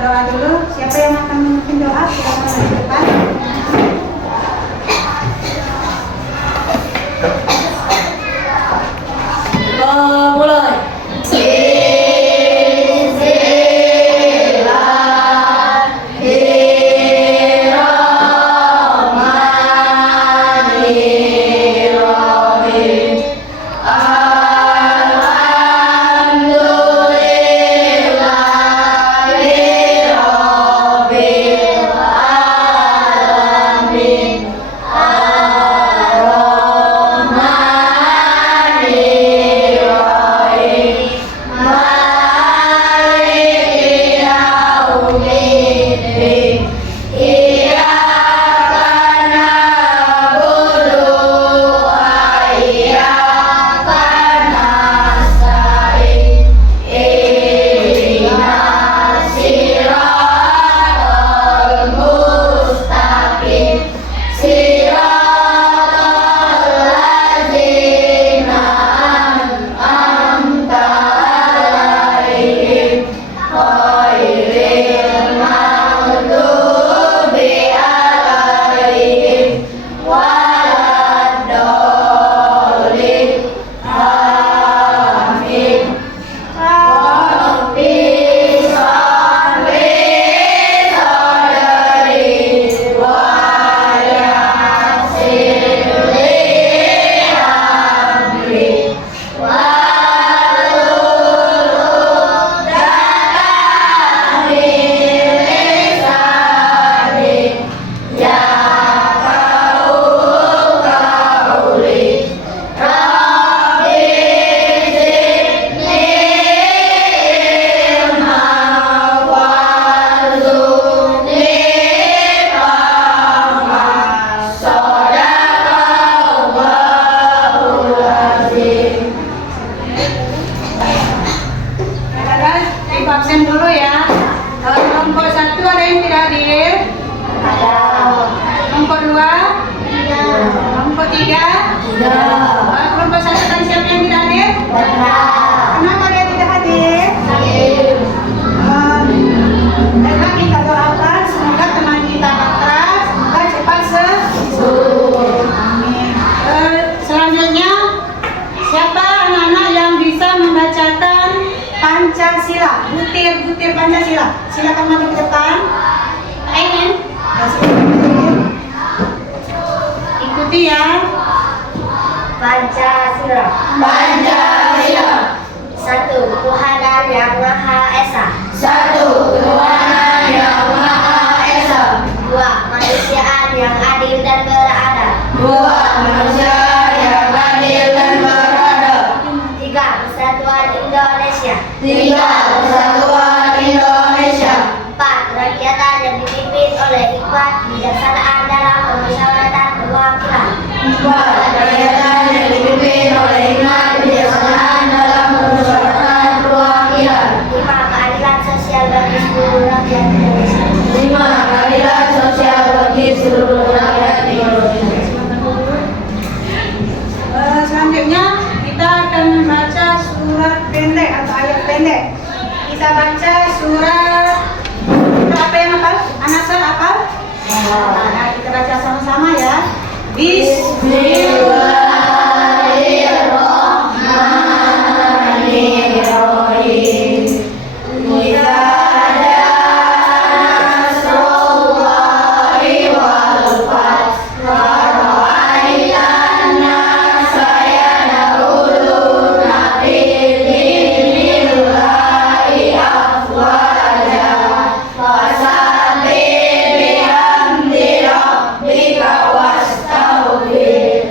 doa dulu. Siapa yang akan memimpin doa? Silakan maju ke depan. Mulai. Absen dulu ya. Kelompok 1 ada yang tidak hadir? Ada. Kelompok 2? Kelompok 3? Kelompok 1 tadi siapa yang tidak hadir? Kenapa dia tidak hadir? Baiklah, kita doakan semoga teman kita keras, semoga cepat sembuh. Amin. Selanjutnya, siapa anak-anak yang bisa membacakan Pancasila, butir Pancasila? Silakan maju ke depan. Ainin. Ikuti ya. Pancasila. Satu, Tuhanan Yang Maha Esa. Dua, Kemanusiaan yang adil dan beradab. Tiga, Persatuan Indonesia. Empat, kerakyatan yang dipimpin oleh hikmat kebijaksanaan dalam permusyawaratan perwakilan. Lima, keadilan sosial bagi seluruh rakyat Indonesia. Selanjutnya kita akan membaca surat pendek atau ayat pendek. Kita baca surat apa yang hafal? Anasa hafal? Nah, kita baca sama-sama ya. Bismillahirrahmanirrahim. Wastaghfir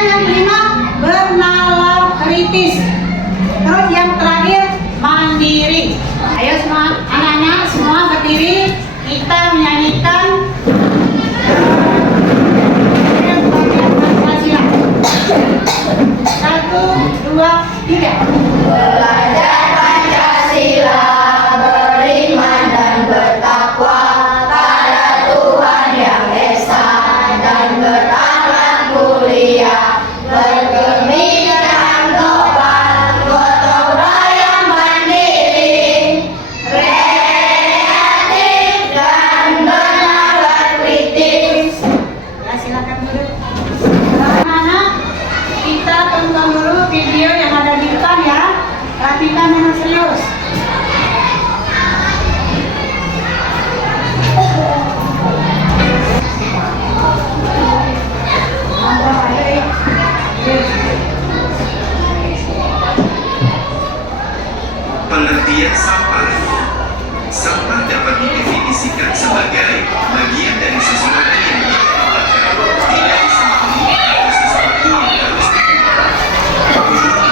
Kemudian yang kelima, bernalar kritis. Terus yang terakhir, mandiri. Ayo semua anak-anak semua berdiri, kita menyanyikan bagian Pancasila. 1, 2, 3. Belajar Pancasila, beriman dan bertakwa pada Tuhan Yang Esa dan berakhlak mulia, berkebudayaan global, gotong royong mandiri, kreatif dan bernalar kritis. Ya, silakan duduk. Anak-anak, kita tonton dulu video yang ada di depan ya. Perhatikan dengan serius. Pengertian sampah. Sampah dapat didefinisikan sebagai bagian dari sesuatu yang dikelolakan, tidak disemprot atau sesuatu yang harus dibuang. Kegiatan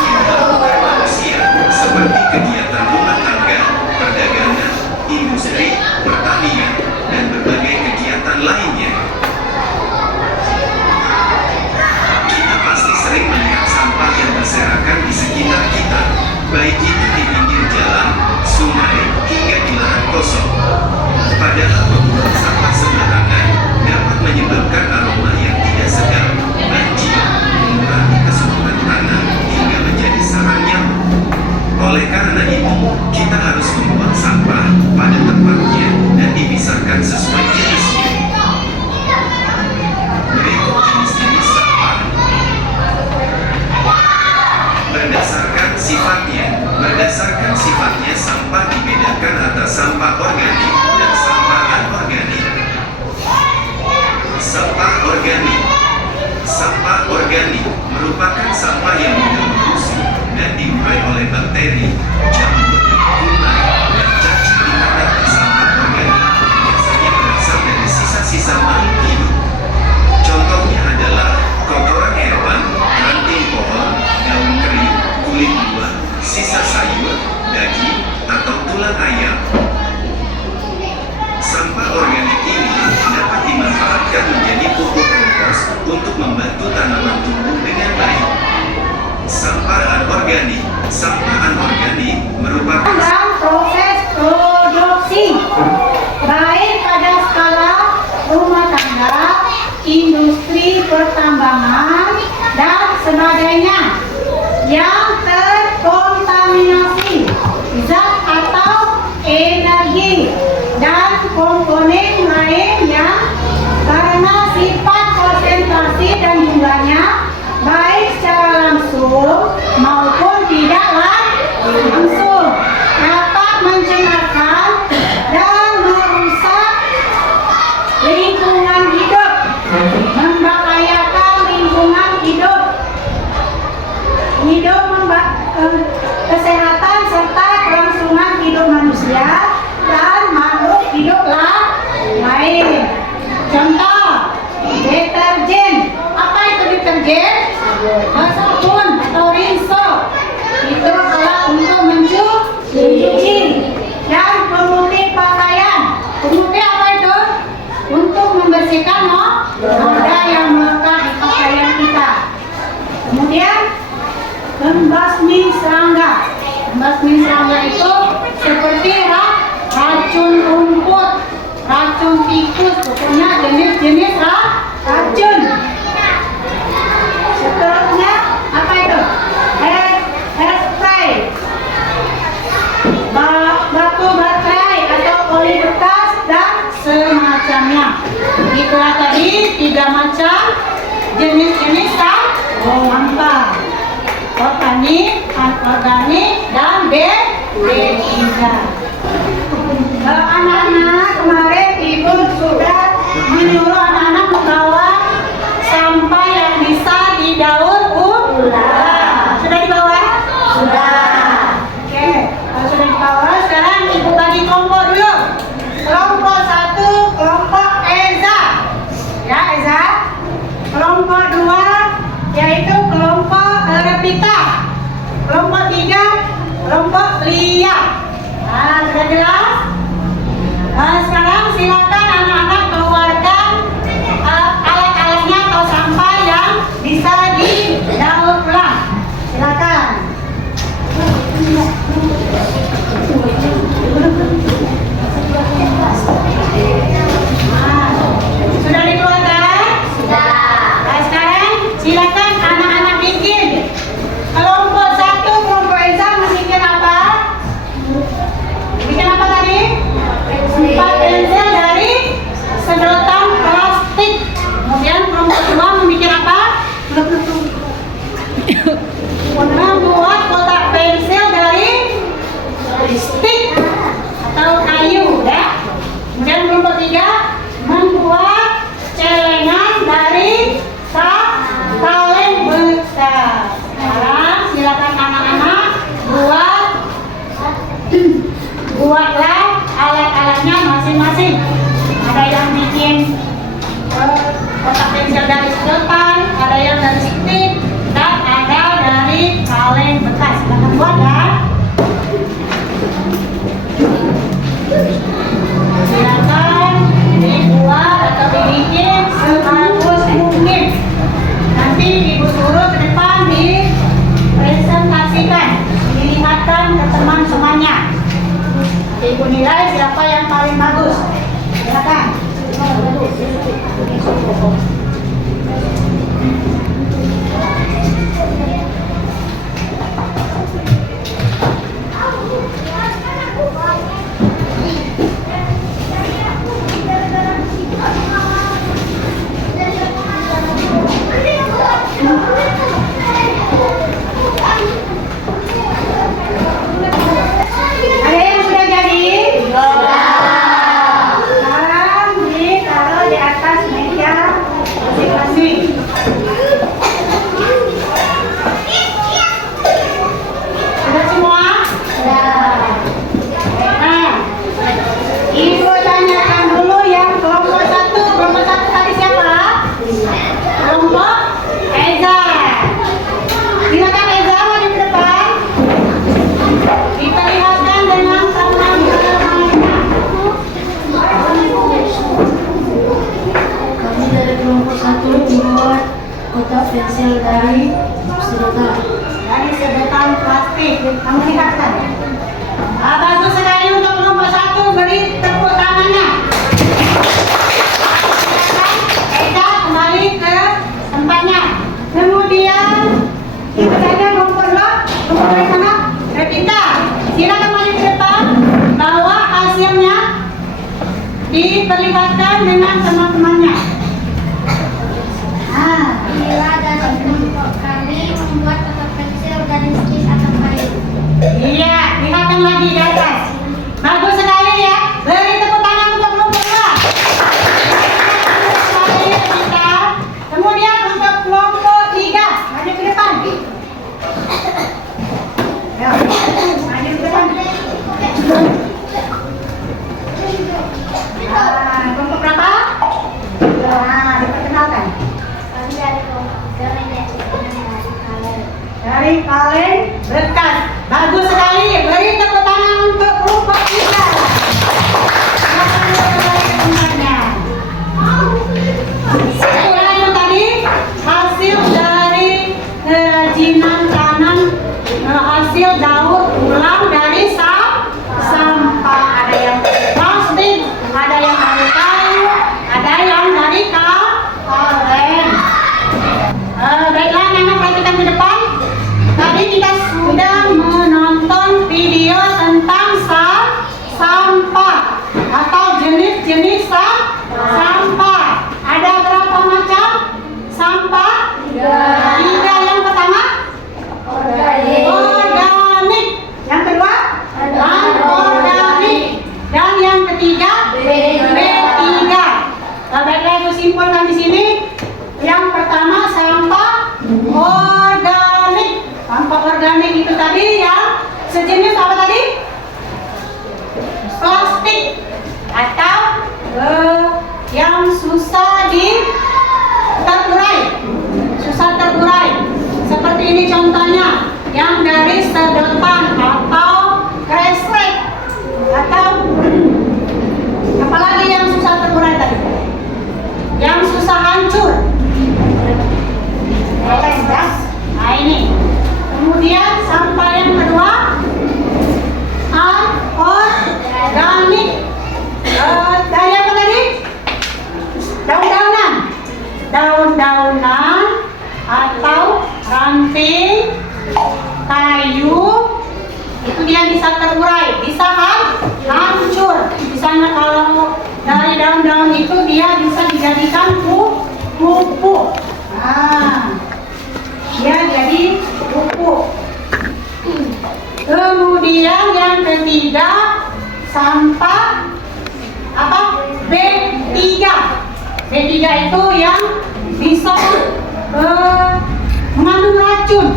yang dilakukan manusia seperti kegiatan rumah tangga, perdagangan, industri, pertanian, dan berbagai kegiatan lainnya. Kita pasti sering melihat sampah yang berserakan di sekitar kita, baik itu di pinggir jalan, sungai, hingga di lahan kosong. Padahal membuang sampah sembarangan dapat menyebabkan aroma yang tidak sedap, banjir, mengurangi kesuburan tanah, hingga menjadi sarang nyamuk. Oleh karena itu, kita harus membuang sampah pada tempatnya dan dipisahkan sesuai jenisnya. Berikut jenis-jenis sampah. Berdasarkan sifatnya sampah dibedakan atas sampah organik dan sampah anorganik. Sampah organik. Sampah organik merupakan sampah yang mudah membusuk dan diurai oleh bakteri, jamur, kuman, dan cacing di tanah. Sampah organik biasanya berasal dari sisa-sisa makhluk hidup. Contohnya adalah kotoran hewan, ranting pohon, daun kering, kulit buah, sisa sayur, daging, atau tulang ayam. Sampah organik ini dapat dimanfaatkan menjadi pupuk kompos untuk membantu tanaman tumbuh dengan baik. Sampah anorganik. Sampah anorganik merupakan Dan proses produksi, baik pada skala rumah tangga, industri pertambangan, dan sebagainya yang terkontaminasi zat atau energi dan komponen lain yang karena sifat konsentrasi dan jumlahnya baik secara langsung maupun tidak langsung dapat mencemarkan dan merusak lingkungan hidup, membahayakan lingkungan hidup, kesehatan serta kelangsungan hidup manusia dan makhluk hidup lain. Contoh, deterjen. Apa itu deterjen? Sabun atau rinso. Itu alat untuk mencuci dan pemutih pakaian. Pemutih apa itu? Untuk membersihkan noda yang melekat di pakaian kita. Kemudian pembasmi serangga. Pembasmi serangga itu seperti racun rumput, racun tikus, pokoknya jenis-jenis racun. Seterusnya apa itu? Hairspray, batu baterai atau oli bekas dan semacamnya. Itulah tadi 3 macam jenis-jenis sampah. Organik, anorganik, dan B3. Anak-anak, kemarin ibu sudah menyuruh anak-anak membawa sampah yang bisa didaur ulang. Sudah dibawa? Sudah. Oke, kalau sudah dibawa, sekarang ibu bagi kelompok dulu. Kelompok 1, kelompok Eza. Ya, Eza. kelompok liar. Nah, sudah jelas? Nah, sekarang silakan anak-anak keluarkan alat-alatnya atau sampah yang bisa didaur ulang. Silakan. Nah, sudah dikeluarkan? Nah, sekarang silakan anak-anak bikin. Kelompok 1, kelompok Eza bikin apa? Bikin apa tadi? 4 pensil dari sedotan plastik. Kemudian kelompok 2 membuat apa? Membuat kotak pensil dari stick atau kayu, ya. Kemudian kelompok 3 membuat celengan dari kaleng bekas. Sekarang silakan anak-anak buatlah alat-alatnya masing-masing. Ada yang bikin kotak pensil dari sedotan, ada yang dari stick, dan ada dari kaleng bekas. Silakan buat, ya. Silakan dibuat atau dibikin sebagus mungkin. Nanti ibu suruh ke depan dipresentasikan, dilihatkan ke teman semuanya. Ibu nilai siapa yang paling bagus. Silakan. Ada yang sudah jadi? Sekarang ditaruh di atas meja masing-masing. Sudah semua? Nah, ibu tanyakan dulu yang kelompok 1. Kelompok 1 tadi siapa? Kelompok Eza. Silakan Eza maju ke depan. Diperlihatkan dengan teman bermainnya. Kami dari kelompok 1 membuat kotak pensil dari sedotan. Dari sedotan plastik. Kamu lihatkan. Bagus sekali untuk kelompok 1. Beri tepuk tangannya. Eza kembali ke tempatnya. Kemudian kita saja kelompok 2. Kelompok dari sana. Revita, silakan maju ke depan. Bawa hasilnya. Diperlihatkan dengan teman-temannya. Nah, Mila dan kelompok kami membuat kotak pensil dari stick atau kayu. iya, lihatkan lagi di atas. Bagus sekali, ya. Beri tepuk tangan untuk kelompok 2. Bagus sekali, Revita. Kemudian untuk kelompok 3, maju ke depan. Ya, maju ke depan. Nah, kelompok berapa? Nah, diperkenalkan. Kami dari kelompok 3 menjadikan dari kaleng. Dari kaleng bekas. Bagus sekali. Beri tepuk tangan untuk kelompok 3. Silakan kembali ke tempatnya. Itulah yang tadi hasil dari kerajinan tangan, hasil daur ulang dari sampah. Ada yang plastik, ada yang dari kayu, ada yang dari kaleng. Baiklah, anak perhatikan ke depan. Tadi kita sudah menonton video tentang sampah atau jenis-jenis sampah. Ada berapa macam sampah? 3. Yang pertama? Organik. Yang kedua? Non-organik. Dan yang ketiga? B3. Baiklah, ibu simpulkan di sini. Yang pertama sampah organik. Sampah organik itu tadi yang sejenis apa tadi? Plastik atau yang susah terurai. Seperti ini contohnya, yang dari sedotan atau kayu, itu dia bisa terurai, bisa kan? Hancur. Misalnya kalau dari daun-daun itu dia bisa dijadikan pupuk. Nah, dia jadi pupuk. Kemudian yang ketiga, sampah apa? B3. B3 itu yang bisa mengandung racun.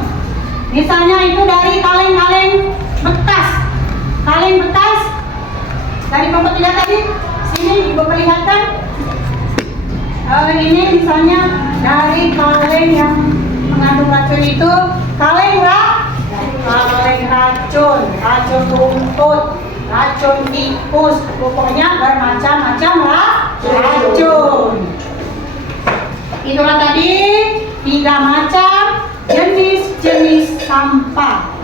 Misalnya itu dari kaleng-kaleng bekas. Kaleng bekas dari kelompok 3 tadi. Sini Ibu perlihatkan. Ini misalnya dari kaleng yang mengandung racun itu kaleng racun, racun rumput, racun tikus, pokoknya bermacam-macam racun. Itulah tadi 3 macam jenis-jenis sampah.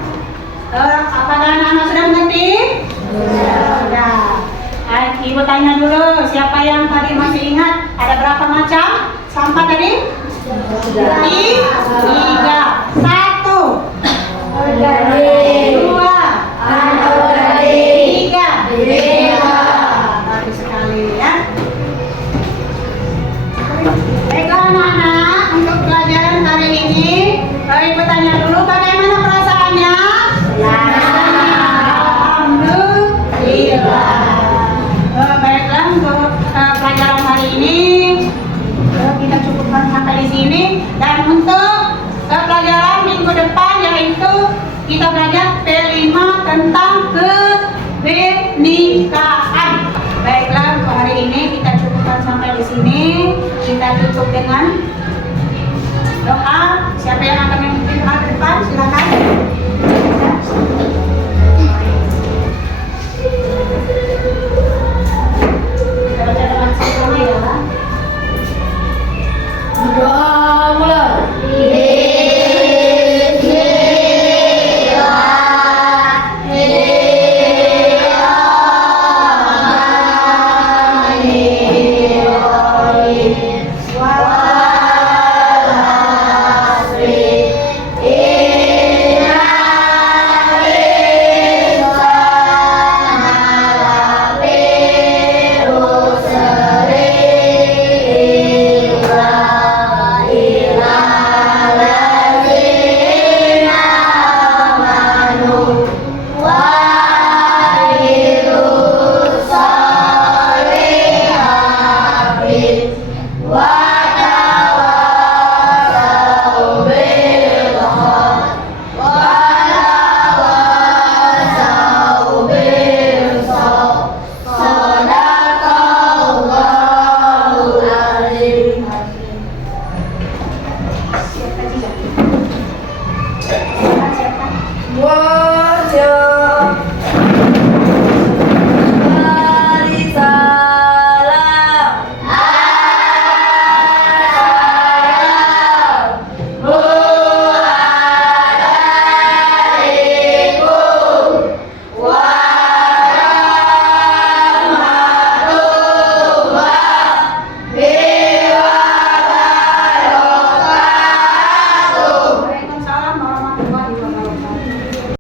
Apakah anak-anak sudah mengerti? Sudah. Ibu tanya dulu, siapa yang tadi masih ingat ada berapa macam sampah tadi? 3. 1, 2, 3. Bagus sekali ya. Baiklah anak-anak, untuk pelajaran hari ini, Ibu tanya dulu bagaimana perasaannya? Alhamdulillah. Baiklah untuk pelajaran hari ini kita cukupkan sampai di sini, dan untuk pelajaran minggu depan yaitu kita belajar P5 tentang kebenekaan. Baiklah untuk hari ini kita cukupkan sampai di sini. Kita tutup dengan doa. Siapa yang akan memimpin doa ke depan? Silakan.